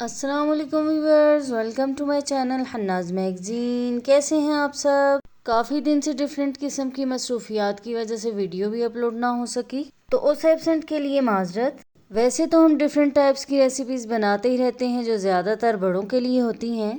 अस्सलाम वालेकुम viewers, welcome to my channel Hannah's magazine. कैसे हैं आप सब? काफ़ी दिन से डिफरेंट किस्म की मसरूफियात की वजह से वीडियो भी अपलोड ना हो सकी, तो उस एब्सेंट के लिए माजरत। वैसे तो हम डिफरेंट टाइप्स की रेसिपीज़ बनाते ही रहते हैं जो ज़्यादातर बड़ों के लिए होती हैं।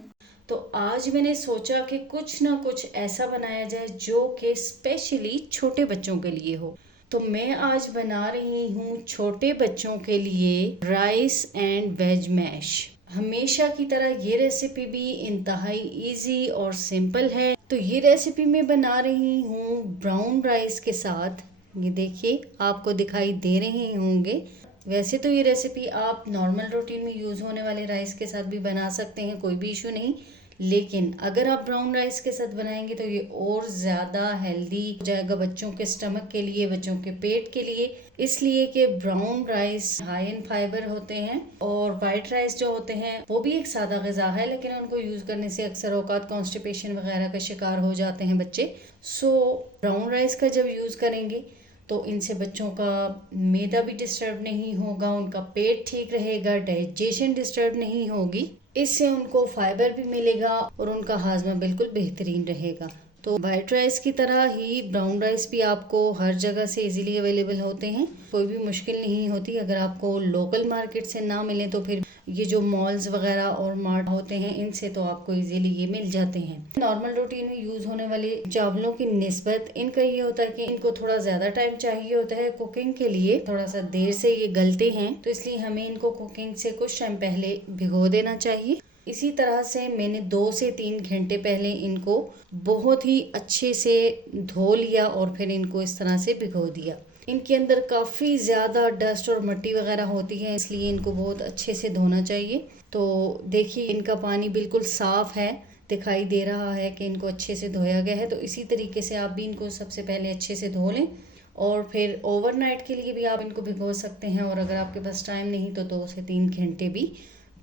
तो आज मैंने सोचा कि कुछ ना कुछ ऐसा बनाया जाए जो कि स्पेशली छोटे बच्चों के लिए हो। तो मैं आज बना रही हूँ छोटे बच्चों के लिए राइस एंड वेज मैश। हमेशा की तरह ये रेसिपी भी इंतहाई इजी और सिंपल है। तो ये रेसिपी मैं बना रही हूँ ब्राउन राइस के साथ। ये देखिए, आपको दिखाई दे रहे होंगे। वैसे तो ये रेसिपी आप नॉर्मल रूटीन में यूज़ होने वाले राइस के साथ भी बना सकते हैं, कोई भी इशू नहीं। लेकिन अगर आप ब्राउन राइस के साथ बनाएंगे तो ये और ज़्यादा हेल्दी हो जाएगा बच्चों के स्टमक के लिए, बच्चों के पेट के लिए। इसलिए कि brown rice high in fibre होते हैं और वाइट राइस जो होते हैं वो भी एक सादा ग़िज़ा है, लेकिन उनको यूज़ करने से अक्सर औकात कॉन्स्टिपेशन वगैरह का शिकार हो जाते हैं बच्चे। सो ब्राउन राइस का जब यूज़ करेंगे तो इनसे बच्चों का मैदा भी डिस्टर्ब नहीं होगा, उनका पेट ठीक रहेगा, डाइजेशन डिस्टर्ब नहीं होगी। इससे उनको फाइबर भी मिलेगा और उनका हाजमा बिल्कुल बेहतरीन रहेगा। तो वाइट राइस की तरह ही ब्राउन राइस भी आपको हर जगह से इजीली अवेलेबल होते हैं, कोई भी मुश्किल नहीं होती। अगर आपको लोकल मार्केट से ना मिले तो फिर ये जो मॉल्स वगैरह और मार्ट होते हैं इनसे तो आपको इजीली ये मिल जाते हैं। नॉर्मल रूटीन में यूज होने वाले चावलों की निस्बत इनका ये होता है कि इनको थोड़ा ज्यादा टाइम चाहिए होता है कुकिंग के लिए, थोड़ा सा देर से ये गलते हैं, तो इसलिए हमें इनको कुकिंग से कुछ टाइम पहले भिगो देना चाहिए। इसी तरह से मैंने 2 से 3 घंटे पहले इनको बहुत ही अच्छे से धो लिया और फिर इनको इस तरह से भिगो दिया। इनके अंदर काफ़ी ज़्यादा डस्ट और मिट्टी वगैरह होती है, इसलिए इनको बहुत अच्छे से धोना चाहिए। तो देखिए, इनका पानी बिल्कुल साफ़ है, दिखाई दे रहा है कि इनको अच्छे से धोया गया है। तो इसी तरीके से आप भी इनको सबसे पहले अच्छे से धो लें और फिर ओवरनाइट के लिए भी आप इनको भिगो सकते हैं, और अगर आपके पास टाइम नहीं तो 2 से 3 घंटे भी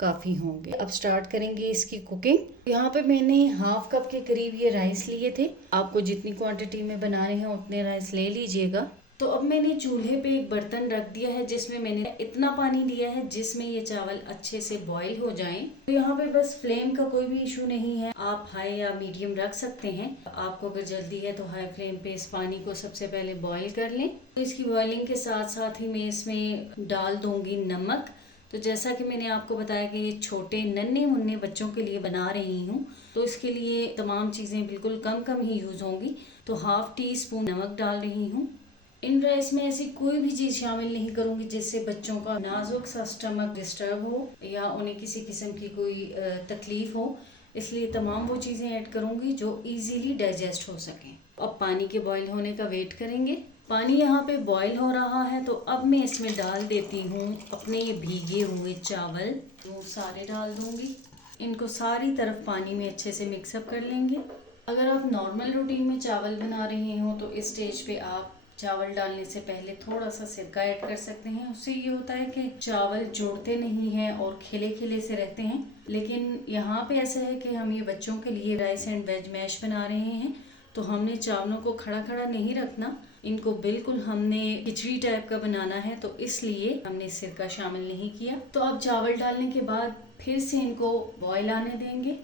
काफ़ी होंगे। अब स्टार्ट करेंगे इसकी कुकिंग। यहाँ पे मैंने हाफ कप के करीब ये राइस लिए थे। आपको जितनी क्वांटिटी में बना रहे हैं उतने राइस ले लीजिएगा। तो अब मैंने चूल्हे पे एक बर्तन रख दिया है जिसमें मैंने इतना पानी लिया है जिसमें ये चावल अच्छे से बॉईल हो जाएं। तो यहाँ पे बस फ्लेम का कोई भी इशू नहीं है, आप हाई या मीडियम रख सकते हैं। आपको अगर जल्दी है तो हाई फ्लेम पे इस पानी को सबसे पहले बॉईल कर लें। तो इसकी बॉइलिंग के साथ साथ ही मैं इसमें डाल दूंगी नमक। तो जैसा कि मैंने आपको बताया कि ये छोटे नन्हे मुन्ने बच्चों के लिए बना रही हूँ, तो इसके लिए तमाम चीज़ें बिल्कुल कम कम ही यूज़ होंगी। तो हाफ टी स्पून नमक डाल रही हूँ। इन राइस में ऐसी कोई भी चीज़ शामिल नहीं करूँगी जिससे बच्चों का नाजुक सा स्टमक डिस्टर्ब हो या उन्हें किसी किस्म की कोई तकलीफ हो, इसलिए तमाम वो चीज़ें ऐड करूँगी जो इजीली डाइजेस्ट हो सकें। अब पानी के बॉईल होने का वेट करेंगे। पानी यहाँ पे बॉईल हो रहा है, तो अब मैं इसमें डाल देती हूँ अपने ये भीगे हुए चावल। वो सारे डाल दूँगी। इनको सारी तरफ पानी में अच्छे से मिक्सअप कर लेंगे। अगर आप नॉर्मल रूटीन में चावल बना रहे हो तो इस स्टेज पे आप चावल डालने से पहले थोड़ा सा सिरका ऐड कर सकते हैं। उससे ये होता है कि चावल जुड़ते नहीं हैं और खिले खिले से रहते हैं। लेकिन यहाँ पे ऐसा है कि हम ये बच्चों के लिए राइस एंड वेज मैश बना रहे हैं, तो हमने चावलों को खड़ा खड़ा नहीं रखना, इनको बिल्कुल हमने खिचड़ी टाइप का बनाना है, तो इसलिए हमने सिरका शामिल नहीं किया। तो अब चावल डालने के बाद फिर से इनको बॉईल आने देंगे।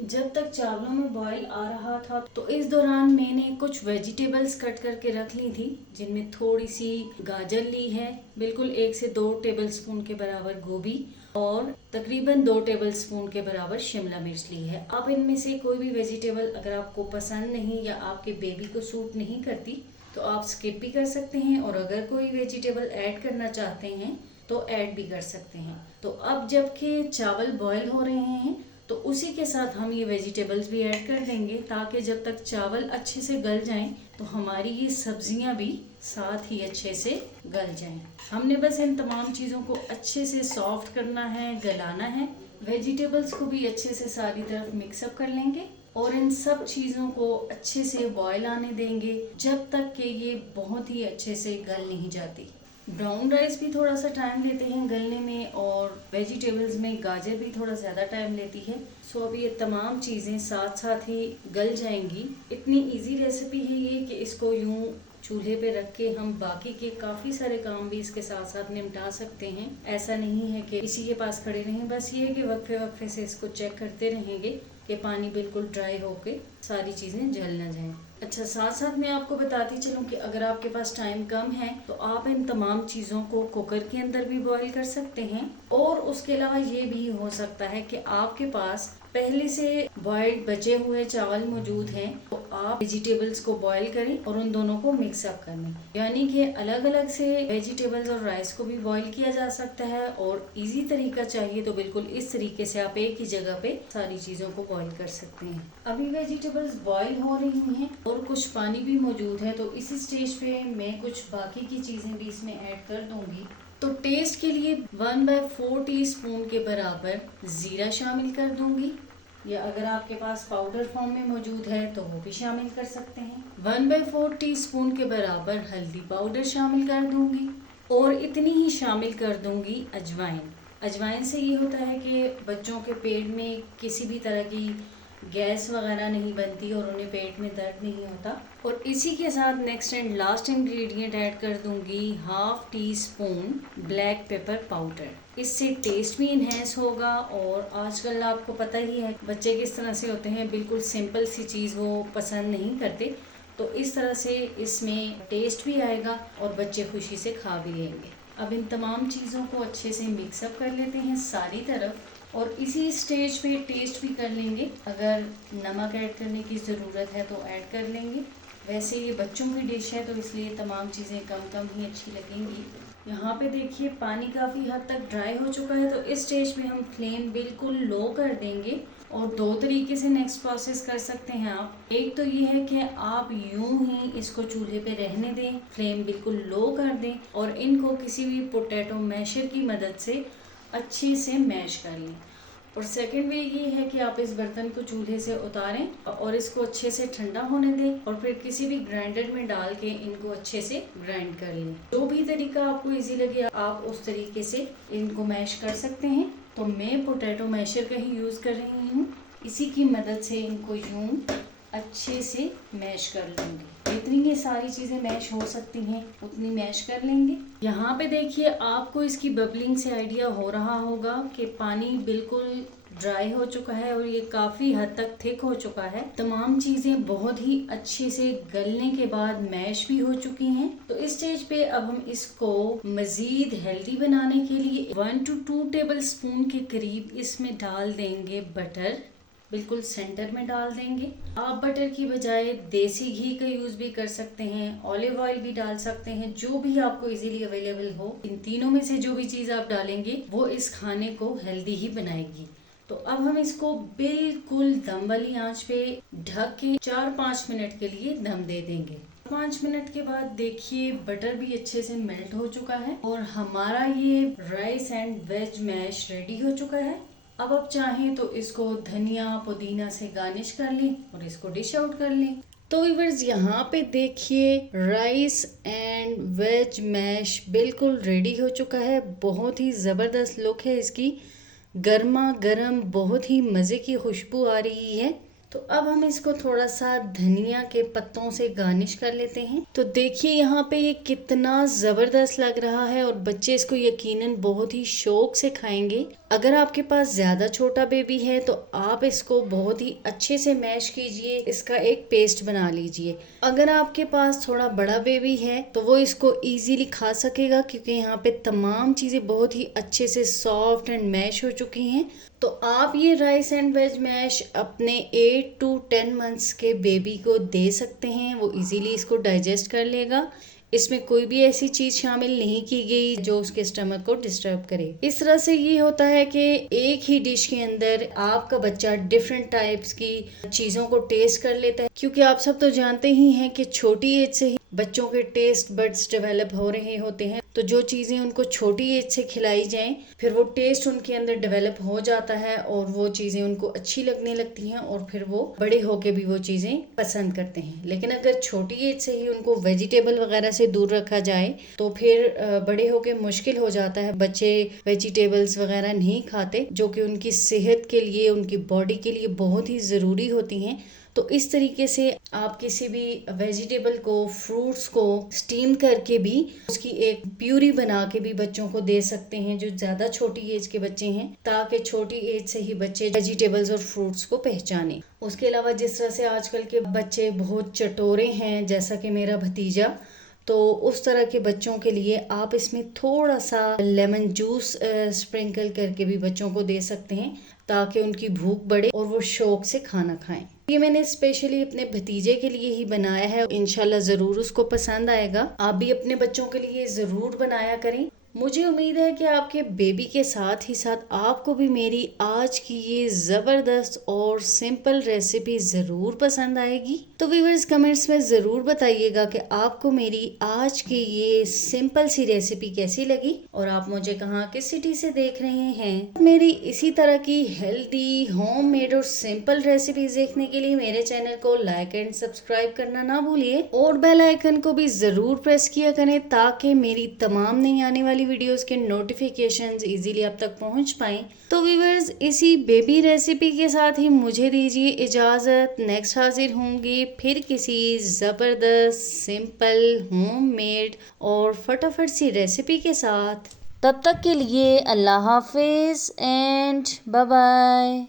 जब तक चावलों में बॉईल आ रहा था तो इस दौरान मैंने कुछ वेजिटेबल्स कट करके रख ली थी, जिनमें थोड़ी सी गाजर ली है, बिल्कुल 1 से 2 टेबलस्पून के बराबर गोभी और तकरीबन 2 टेबलस्पून के बराबर शिमला मिर्च ली है। आप इनमें से कोई भी वेजिटेबल अगर आपको पसंद नहीं या आपके बेबी को सूट नहीं करती तो आप स्किप भी कर सकते हैं, और अगर कोई वेजिटेबल ऐड करना चाहते हैं तो ऐड भी कर सकते हैं। तो अब जबकि चावल बॉईल हो रहे हैं तो उसी के साथ हम ये वेजिटेबल्स भी ऐड कर देंगे, ताकि जब तक चावल अच्छे से गल जाएं तो हमारी ये सब्जियां भी साथ ही अच्छे से गल जाएं। हमने बस इन तमाम चीज़ों को अच्छे से सॉफ्ट करना है, गलाना है। वेजिटेबल्स को भी अच्छे से सारी तरफ मिक्सअप कर लेंगे और इन सब चीज़ों को अच्छे से बॉयल आने देंगे जब तक कि ये बहुत ही अच्छे से गल नहीं जाती। ब्राउन राइस भी थोड़ा सा टाइम लेते हैं गलने में, और वेजिटेबल्स में गाजर भी थोड़ा ज़्यादा टाइम लेती है। सो अब ये तमाम चीज़ें साथ साथ ही गल जाएंगी। इतनी इजी रेसिपी है ये कि इसको यूँ चूल्हे पे रख के हम बाकी के काफ़ी सारे काम भी इसके साथ साथ निपटा सकते हैं। ऐसा नहीं है कि इसी के पास खड़े रहें, बस ये है कि वक्फे वक्फे से इसको चेक करते रहेंगे कि पानी बिल्कुल ड्राई होके सारी चीज़ें जल ना जाएं। अच्छा, साथ साथ मैं आपको बताती चलूँ कि अगर आपके पास टाइम कम है तो आप इन तमाम चीज़ों को कुकर के अंदर भी बॉईल कर सकते हैं, और उसके अलावा ये भी हो सकता है कि आपके पास पहले से बॉइल्ड बचे हुए चावल मौजूद हैं, तो आप वेजिटेबल्स को बॉईल करें और उन दोनों को मिक्स अप कर लें। यानी कि अलग अलग से वेजिटेबल्स और राइस को भी बॉईल किया जा सकता है, और इजी तरीका चाहिए तो बिल्कुल इस तरीके से आप एक ही जगह पे सारी चीज़ों को बॉईल कर सकते हैं। अभी वेजिटेबल्स बॉईल हो रही हैं और कुछ पानी भी मौजूद है, तो इसी स्टेज पे मैं कुछ बाकी की चीज़ें भी इसमें ऐड कर दूंगी। तो टेस्ट के लिए 1/4 टीस्पून के बराबर ज़ीरा शामिल कर दूंगी, या अगर आपके पास पाउडर फॉर्म में मौजूद है तो वो भी शामिल कर सकते हैं। 1/4 टीस्पून के बराबर हल्दी पाउडर शामिल कर दूंगी, और इतनी ही शामिल कर दूंगी अजवाइन। अजवाइन से ये होता है कि बच्चों के पेट में किसी भी तरह की गैस वगैरह नहीं बनती और उन्हें पेट में दर्द नहीं होता। और इसी के साथ next and last ingredient add कर दूंगी 1/2 टीस्पून ब्लैक पेपर पाउडर। इससे टेस्ट भी इन्हेंस होगा, और आजकल आपको पता ही है बच्चे किस तरह से होते हैं, बिल्कुल सिंपल सी चीज़ वो पसंद नहीं करते, तो इस तरह से इसमें टेस्ट भी आएगा और बच्चे खुशी से खा भी लेंगे। अब इन तमाम चीज़ों को अच्छे से मिक्सअप कर लेते हैं सारी तरफ, और इसी स्टेज पे टेस्ट भी कर लेंगे। अगर नमक ऐड करने की ज़रूरत है तो ऐड कर लेंगे। वैसे ये बच्चों की डिश है तो इसलिए तमाम चीज़ें कम कम ही अच्छी लगेंगी। यहाँ पे देखिए पानी काफ़ी हद तक ड्राई हो चुका है, तो इस स्टेज पे हम फ्लेम बिल्कुल लो कर देंगे। और दो तरीके से नेक्स्ट प्रोसेस कर सकते हैं आप। एक तो ये है कि आप यूं ही इसको चूल्हे पे रहने दें, फ्लेम बिल्कुल लो कर दें, और इनको किसी भी पोटैटो मैशर की मदद से अच्छे से मैश कर लें। और सेकंड वे ये है कि आप इस बर्तन को चूल्हे से उतारें और इसको अच्छे से ठंडा होने दें, और फिर किसी भी ग्राइंडर में डाल के इनको अच्छे से ग्राइंड कर लें। जो भी तरीका आपको इजी लगे आप उस तरीके से इनको मैश कर सकते हैं। तो मैं पोटैटो मैशर का ही यूज़ कर रही हूँ, इसी की मदद से इनको यूं अच्छे से मैश कर लूँगी। जितनी ये सारी चीज़ें मैश हो सकती हैं उतनी मैश कर लेंगे। यहाँ पे देखिए आपको इसकी बबलिंग से आइडिया हो रहा होगा कि पानी बिल्कुल ड्राई हो चुका है और ये काफ़ी हद तक थिक हो चुका है। तमाम चीज़ें बहुत ही अच्छे से गलने के बाद मैश भी हो चुकी हैं। तो इस स्टेज पे अब हम इसको मज़ीद हेल्दी बनाने के लिए 1 to 2 टेबल स्पून के करीब इसमें डाल देंगे बटर। बिल्कुल सेंटर में डाल देंगे। आप बटर की बजाय देसी घी का यूज़ भी कर सकते हैं, ऑलिव ऑयल भी डाल सकते हैं, जो भी आपको इजीली अवेलेबल हो। इन तीनों में से जो भी चीज़ आप डालेंगे वो इस खाने को हेल्दी ही बनाएगी। तो अब हम इसको बिल्कुल दम वाली आंच पे ढक के 4-5 मिनट के लिए दम दे देंगे। 5 मिनट के बाद देखिए बटर भी अच्छे से मेल्ट हो चुका है और हमारा ये rice and veg mash ready हो चुका है। अब आप चाहें तो इसको धनिया पुदीना से गार्निश कर लें और इसको डिश आउट कर लें। तो व्यूअर्स यहाँ पे देखिए राइस एंड वेज मैश बिल्कुल रेडी हो चुका है। बहुत ही ज़बरदस्त लुक है इसकी, गर्मा गर्म बहुत ही मज़े की खुशबू आ रही है। तो अब हम इसको थोड़ा सा धनिया के पत्तों से गार्निश कर लेते हैं। तो देखिए यहाँ पे ये कितना ज़बरदस्त लग रहा है और बच्चे इसको यकीनन बहुत ही शौक से खाएंगे। अगर आपके पास ज़्यादा छोटा बेबी है तो आप इसको बहुत ही अच्छे से मैश कीजिए, इसका एक पेस्ट बना लीजिए। अगर आपके पास थोड़ा बड़ा बेबी है तो वो इसको इजीली खा सकेगा, क्योंकि यहाँ पे तमाम चीज़ें बहुत ही अच्छे से सॉफ्ट एंड मैश हो चुकी हैं। तो आप ये राइस एंड वेज मैश अपने 8 to 10 मंथ्स के बेबी को दे सकते हैं, वो इजीली इसको डाइजेस्ट कर लेगा। इसमें कोई भी ऐसी चीज़ शामिल नहीं की गई जो उसके स्टमक को डिस्टर्ब करे। इस तरह से ये होता है कि एक ही डिश के अंदर आपका बच्चा डिफरेंट टाइप्स की चीज़ों को टेस्ट कर लेता है, क्योंकि आप सब तो जानते ही हैं कि छोटी एज से ही बच्चों के टेस्ट बड्स डेवलप हो रहे होते हैं। तो जो चीज़ें उनको छोटी एज से खिलाई जाएं फिर वो टेस्ट उनके अंदर डेवलप हो जाता है और वो चीज़ें उनको अच्छी लगने लगती हैं और फिर वो बड़े होके भी वो चीज़ें पसंद करते हैं। लेकिन अगर छोटी एज से ही उनको वेजिटेबल वगैरह से दूर रखा जाए तो फिर बड़े होके मुश्किल हो जाता है। बच्चे वेजिटेबल्स वगैरह नहीं खाते जो कि उनकी सेहत के लिए, उनकी बॉडी के लिए बहुत ही ज़रूरी होती हैं। तो इस तरीके से आप किसी भी वेजिटेबल को, फ्रूट्स को स्टीम करके भी उसकी एक प्यूरी बना के भी बच्चों को दे सकते हैं जो ज्यादा छोटी एज के बच्चे हैं, ताकि छोटी एज से ही बच्चे वेजिटेबल्स और फ्रूट्स को पहचाने। उसके अलावा जिस तरह से आजकल के बच्चे बहुत चटोरे हैं, जैसा कि मेरा भतीजा, तो उस तरह के बच्चों के लिए आप इसमें थोड़ा सा लेमन जूस स्प्रिंकल करके भी बच्चों को दे सकते हैं, ताकि उनकी भूख बढ़े और वो शौक से खाना खाएं। ये मैंने स्पेशली अपने भतीजे के लिए ही बनाया है, इंशाल्लाह ज़रूर उसको पसंद आएगा। आप भी अपने बच्चों के लिए ज़रूर बनाया करें। मुझे उम्मीद है कि आपके बेबी के साथ ही साथ आपको भी मेरी आज की ये ज़बरदस्त और सिंपल रेसिपी ज़रूर पसंद आएगी। तो व्यूअर्स कमेंट्स में ज़रूर बताइएगा कि आपको मेरी आज की ये सिंपल सी रेसिपी कैसी लगी और आप मुझे कहाँ किस सिटी से देख रहे हैं। मेरी इसी तरह की हेल्दी, होममेड और सिंपल रेसिपीज देखने के लिए मेरे चैनल को लाइक एंड सब्सक्राइब करना ना भूलिए और बेल आइकन को भी ज़रूर प्रेस किया करें, ताकि मेरी तमाम नई आने वाली वीडियोस के नोटिफिकेशंस इजीली आप तक पहुंच पाएं। तो व्यूअर्स इसी बेबी रेसिपी के साथ ही मुझे दीजिए इजाज़त। नेक्स्ट हाजिर होंगे फिर किसी ज़बरदस्त, सिंपल, होममेड और फटाफट सी रेसिपी के साथ। तब तक के लिए अल्लाह हाफिज़ एंड बाय बाय।